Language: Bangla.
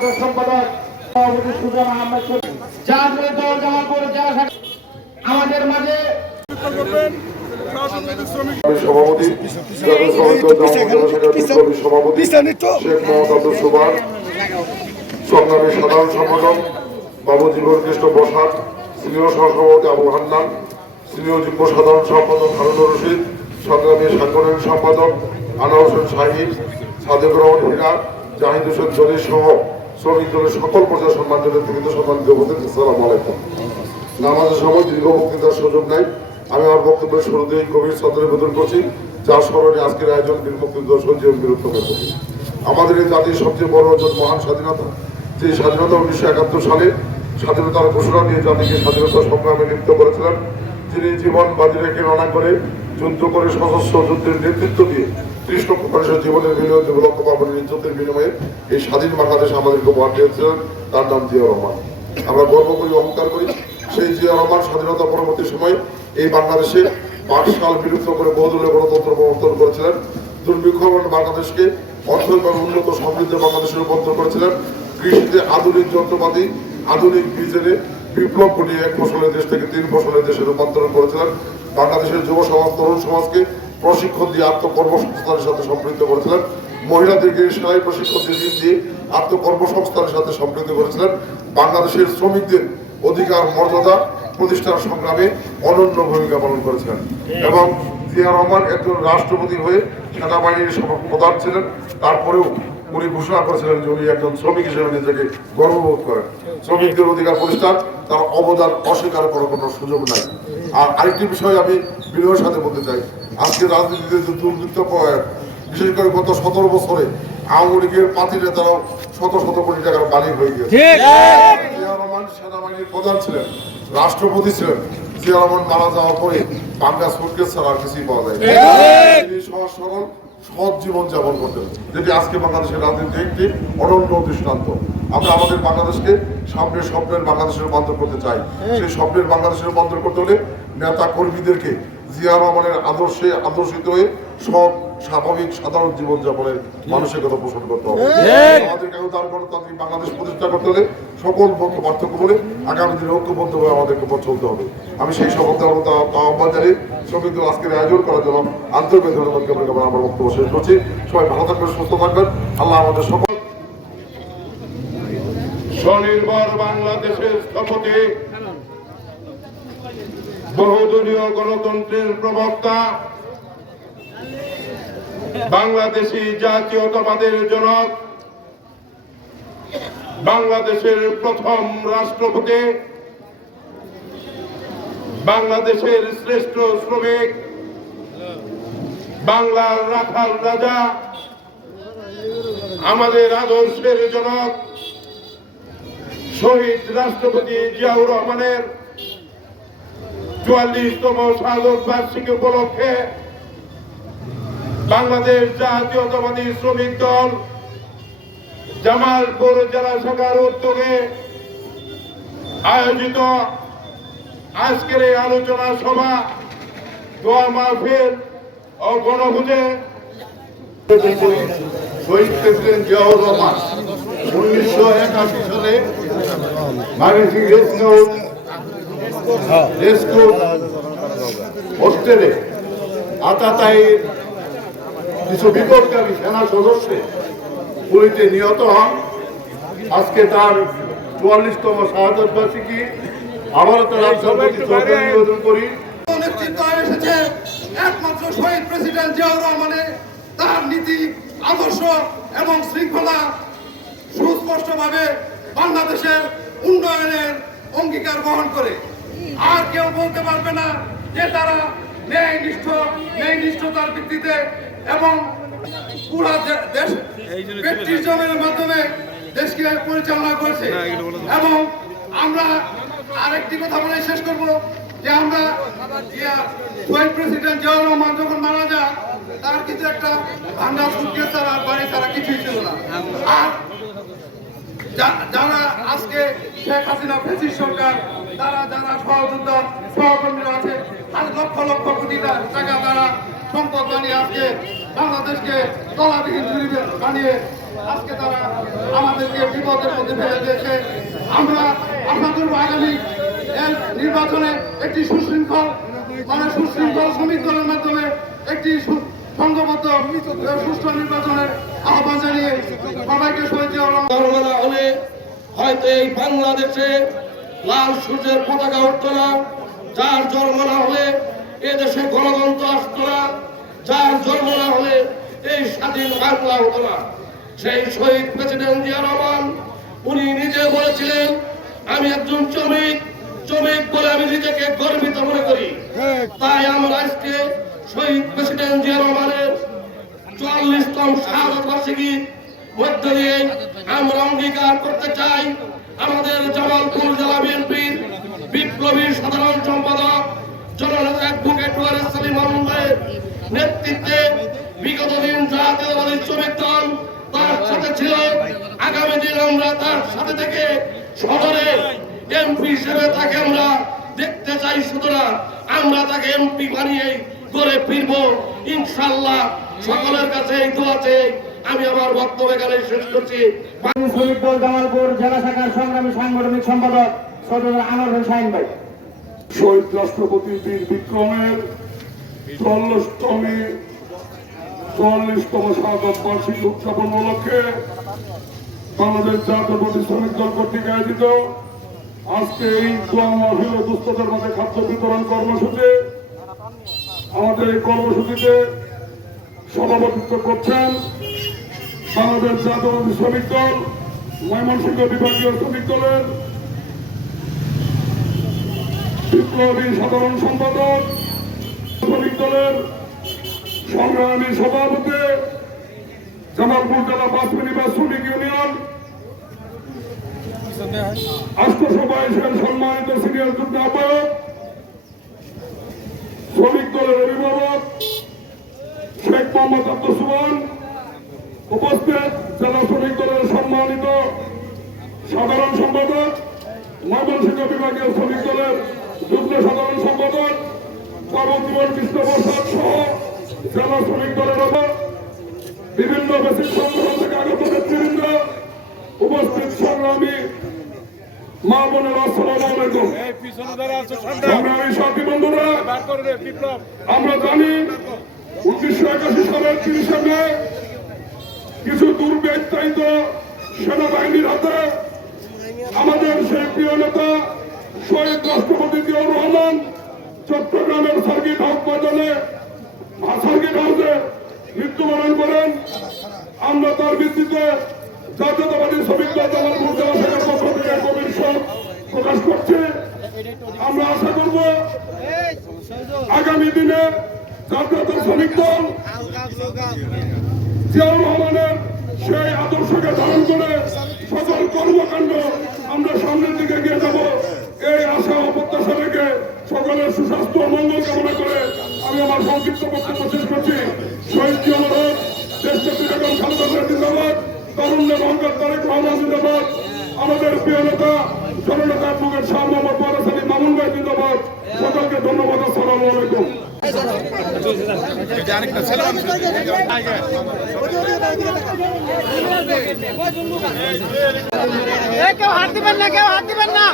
সাধারণ সম্পাদক সভাপতি সুজন আহমেদ জাতীয় দল জামালপুর জেলা শাখা আমাদের মাঝে সভাপতি শেখ মোহাম্মদ আব্দুল সুবান সংগ্রামী সাধারণ সম্পাদক বাবু জীবন কৃষ্ণ বসাক সিনিয়র সহসভাপতি আবু হান্নান সিনিয়র যুগ্ম সাধারণ সম্পাদক হারুনুর রশিদ সংগ্রামী সাংগঠনিক সম্পাদক আনোয়ার হোসেন শাহিদ সাদেক রহমান হীরা জাহিদ হোসেন জলির সহ শ্রমিক দলের সকল পর্যায়ে সম্মানিত নেতৃবৃন্দ সম্মানিত উপস্থিত আসসালামু আলাইকুম। নামাজের সময় দীর্ঘ বক্তৃতার সুযোগ নাই, আমি আমার বক্তব্যের শুরুতেই গভীর শ্রদ্ধা নিবেদন করছি, যার স্মরণে আজকের আয়োজন বীর মুক্তিযুদ্ধ বিরুদ্ধ করছি আমাদের এই জাতির সবচেয়ে বড় অর্জন মহান স্বাধীনতা যে স্বাধীনতা উনিশশো একাত্তর সালে স্বাধীনতার ঘোষণা দিয়ে জাতিকে স্বাধীনতা সংগ্রামে লিপ্ত করেছিলেন। যিনি জীবন বাজি রেখে রণা করে, যুদ্ধ করে সশস্ত্র যুদ্ধের নেতৃত্ব দিয়ে ত্রিশ লক্ষ জীবনের বিনিয়োগ দু লক্ষ পাবনের ইজ্জতের বিনিময়ে এই স্বাধীন বাংলাদেশ আমাদেরকে উপহার দিয়েছিলেন। তার নাম জিয়া রহমান। আমরা গর্ব করি, অহংকার করি। সেই জিয়া রহমান স্বাধীনতা পরবর্তী সময় এই বাংলাদেশে পাঠশাল বিলুপ্ত করে বহুদলীয় গণতন্ত্র প্রবর্তন করেছিলেন। দুর্ভিক্ষ বাংলাদেশকে অর্থনৈতিক উন্নত সমৃদ্ধ বাংলাদেশে রূপান্তর করেছিলেন। কৃষিতে আধুনিক যন্ত্রপাতি, আধুনিক বীজের বিপ্লব ঘটিয়ে এক ফসলের দেশ থেকে তিন ফসলের দেশে রূপান্তরণ করেছিলেন। বাংলাদেশের যুব সমাজ, তরুণ সমাজকে প্রশিক্ষণ দিয়ে আত্মকর্মসংস্থানের সাথে সম্পৃক্ত করেছিলেন। মহিলাদেরকে সেলাই প্রশিক্ষণ দিয়ে দিয়ে আত্মকর্মসংস্থানের সাথে সম্পৃক্ত করেছিলেন। বাংলাদেশের শ্রমিকদের অধিকার, মর্যাদা প্রতিষ্ঠার সংগ্রামে অনন্য ভূমিকা পালন করেছিলেন এবং জিয়া রহমান একজন রাষ্ট্রপতি হয়ে সেনাবাহিনীর প্রধান ছিলেন। তারপরেও উনি ঘোষণা করেছিলেন যে উনি একজন শ্রমিক হিসেবে নিজেকে গর্ববোধ করেন। শ্রমিকদের অধিকার প্রতিষ্ঠান তার অবদান অস্বীকার করার কোনো সুযোগ নাই। আর আরেকটি বিষয় আমি বিনয়ের সাথে বলতে চাই। আজকে রাজনীতিতে যে দুর্বৃত্ত বিশেষ করে গত সতেরো বছরে আওয়ামী লীগের পার্টি নেতারাও শত শত কোটি টাকার মালিক হয়ে গেছে রহমান সেনাবাহিনীর প্রধান ছিলেন রাষ্ট্রপতি ছিলেন। জিয়া রহমান মারা যাওয়ার পরে বাংলা সুটকেস ছাড়া আর কিছুই পাওয়া যায় তিনি সহজ সরল সৎ জীবন যাপন করতেন যেটি আজকে বাংলাদেশের রাজনীতি একটি অনন্য দৃষ্টান্ত। আমরা আমাদের বাংলাদেশকে সামনের স্বপ্নের বাংলাদেশের রূপান্তর করতে চাই। সেই স্বপ্নের বাংলাদেশের রূপান্তর করতে হলে নেতা কর্মীদেরকে জিয়া রহমানের আদর্শে আদর্শিত হয়ে সব স্বাভাবিক সাধারণ জীবনযাপনের মানসিকতা পোষণ করতে হবে। আমাদেরকে গণতান্ত্রিক বাংলাদেশ প্রতিষ্ঠা করতে হলে সকল পক্ষ পার্থক্য বলে আগামী দিনে ঐক্যবদ্ধ হয়ে আমাদেরকে পথ চলতে হবে। আমি সেই সকল আহ্বান জানিয়ে শ্রমিক দল আজকের আয়োজন করার জন্য আন্তরিক ধন্যবাদ জ্ঞাপন করে আমার বক্তব্য শেষ করছি। সবাই ভালো থাকবেন সুস্থ থাকবেন। আল্লাহ আমাদের সকল স্বনির্ভর বাংলাদেশের স্থপতি বহুদলীয় গণতন্ত্রের প্রবক্তা, বাংলাদেশি জাতীয়তাবাদের জনক, বাংলাদেশের প্রথম রাষ্ট্রপতি, বাংলাদেশের শ্রেষ্ঠ শ্রমিক, বাংলার রাখাল রাজা, আমাদের আদর্শের জনক, শহীদ রাষ্ট্রপতি জিয়াউর রহমানের চুয়াল্লিশতম শাহাদত বার্ষিকী উপলক্ষে বাংলাদেশ জাতীয়তাবাদী শ্রমিক দল জামালপুর জেলা শাখার উদ্যোগে আয়োজিত আজকের এই আলোচনা সভা, দোয়া মাহফিল ও গণভোজে শহীদ প্রেসিডেন্ট জিয়াউর রহমান উনিশশো একাশি সালে বাংলাদেশি রেস্কিউ হোস্টেলে আতাতাইয়ের কিছু বিপদকারী সেনা সদস্যে গুলিতে নিহত হন। আজকে তার চুয়াল্লিশতম শাহাদত বার্ষিকী আবারও তার রাষ্ট্রপতি নিবেদন করি। এসেছে একমাত্র শহীদ প্রেসিডেন্ট জিয়াউর রহমানের তার নীতি আদর্শ এবং শৃঙ্খলা সুস্পষ্টভাবে বাংলাদেশের উন্নয়নের অঙ্গীকার বহন করে। আর কেউ বলতে পারবে না যে তারা ন্যায়নিষ্ঠ ন্যায়নিষ্ঠতার ভিত্তিতে এবং পুরা দেশ পেট্রিজমের মাধ্যমে দেশকে পরিচালনা করেছে। এবং আমরা আরেকটি কথা বলে শেষ করব যে আমরা শহীদ প্রেসিডেন্ট জিয়াউর রহমান যখন মারা যায় তার কিছু একটা ভাঙ্গা সুটকেস ছাড়া আর বাড়ি ছাড়া কিছুই ছিল না। আর যা- যারা আজকে শেখ হাসিনা, ফেসিস সরকার, তারা যারা সহযোদ্ধা, সহকর্মীরা আছে আর লক্ষ লক্ষ কোটি টাকা তারা সম্পদ বানিয়ে আজকে বাংলাদেশকে তলাবিহীন জুড়ি বানিয়ে আজকে তারা আমাদেরকে বিপদের মধ্যে ফেলে দিয়েছে। আমরা আশা করব আগামী নির্বাচনে একটি সুশৃঙ্খল মানে সুশৃঙ্খল দলের মাধ্যমে একটি সংঘবদ্ধ সুষ্ঠু নির্বাচনের আহ্বান জানিয়ে সবাইকে শহীদ জিয়াউর হলে হয়তো এই বাংলাদেশে লাল সূর্যের পতাকা উঠত না যার জন্ম না হলে এ দেশে গণতন্ত্র আসত না যার জন্ম না হলে এই স্বাধীন বাংলা হতো না। সেই শহীদ প্রেসিডেন্ট জিয়া রহমান উনি নিজে বলেছিলেন আমি একজন শ্রমিক শ্রমিক বলে আমি নিজেকে গর্বিত মনে করি। তাই আমরা আজকে শহীদ প্রেসিডেন্ট জিয়া রহমানের চুয়াল্লিশতম শাহাদত বার্ষিকী মধ্য দিয়ে আমরা অঙ্গীকার করতে চাই আমাদের জামালপুর জেলা বিএনপির বিপ্লবী সাধারণ সম্পাদক নেতৃত্বে বিগত দিন তার ছিল। আগামী দিন আমরা তার সাথে থেকে সদরে এমপি হিসেবে তাকে আমরা দেখতে চাই সুতরাং আমরা তাকে এমপি বানিয়ে করে ফিরবো। ইনশাল্লাহ সকলের কাছে এই দোয়া চেয়ে আমি আমার বক্তব্য এখানে শেষ করছি। বাংলাদেশ শ্রমিক দল জামালপুর জেলা শাখার সংগ্রামী সাংগঠনিক সম্পাদক সদর আনোয়ার হোসেন ভাই। শহীদ রাষ্ট্রপতি বীর বিক্রমের চল্লিশতমী চুয়াল্লিশতম স্বাগত বার্ষিকী উদযাপন উপলক্ষে বাংলাদেশ জাতীয়বাদী শ্রমিক দল কর্তৃক আয়োজিত আজকে এই দোয়া মাহফিল ও দুস্থদের মাঝে খাদ্য বিতরণ কর্মসূচি আমাদের এই কর্মসূচিতে সভাপতিত্ব করছেন বাংলাদেশ জাতীয়বাদী শ্রমিক দল, ময়মনসিংহ বিভাগীয় শ্রমিক দলের বিপ্লবী সাধারণ সম্পাদক, শ্রমিক দলের সংগ্রামী সভাপতি, জামালপুর জেলা বাসমিনী বা শ্রমিক ইউনিয়ন। বাইশের সম্মানিত সিনিয়র যুগ্ম আহ্বায়ক শ্রমিক দলের অভিভাবক শেখ মোহাম্মদ আব্দুল সুমান উপস্থিত জেলা শ্রমিক দলের সম্মানিত সাধারণ সম্পাদক, ময়মনসিংহ বিভাগীয় শ্রমিক দলের যুগ্ম সাধারণ সম্পাদক, কর্মজীবন কৃষ্ণ প্রসাদ সহ জেলা শ্রমিক দলের বিভিন্ন বেসিক সংগঠন থেকে আগত নেতৃবৃন্দ উপস্থিত সংগ্রামী মা বোনের আসসালাম আলাইকুম সংগ্রামী সেনাবাহিনীর হাতে আমাদের সেই প্রিয় নেতা শহীদ রাষ্ট্রপতি জিয়াউর রহমান চট্টগ্রামের সার্কিট হাউস ময়দানে সার্কিট হাউসে মৃত্যুবরণ করেন আমরা তার ভিত্তিতে জাতীয়তাবাদী শ্রমিক দল জামালপুর জেলা শাখার পক্ষ থেকে গভীর শোক প্রকাশ করছি আমরা আশা করব আগামী দিনে জাতীয়তা শ্রমিক দল জিয়াউর রহমানের সেই আদর্শকে ধারণ করে সকল কর্মকাণ্ড আমরা সামনের দিকে এগিয়ে যাব। এই আশা ও প্রত্যাশা সকলের সুস্বাস্থ্য মঙ্গল কামনা করে আমি আমার সংক্ষিপ্ত বক্তব্য শেষ করছি। শহীদ জিয়াউর হক দেশনেত্রী বেগম খালেদা জিয়া জিন্দাবাদ তরুণের অহংকার তারেক রহমান জিন্দাবাদ, আমাদের প্রিয় নেতা, জননেতা অ্যাডভোকেট শাহ মোহাম্মদ আলী মামুন ভাই জিন্দাবাদ। সকলকে ধন্যবাদ, আসসালামু আলাইকুম। কেউ হাত দিবেন না কেউ হাত দিবেন না।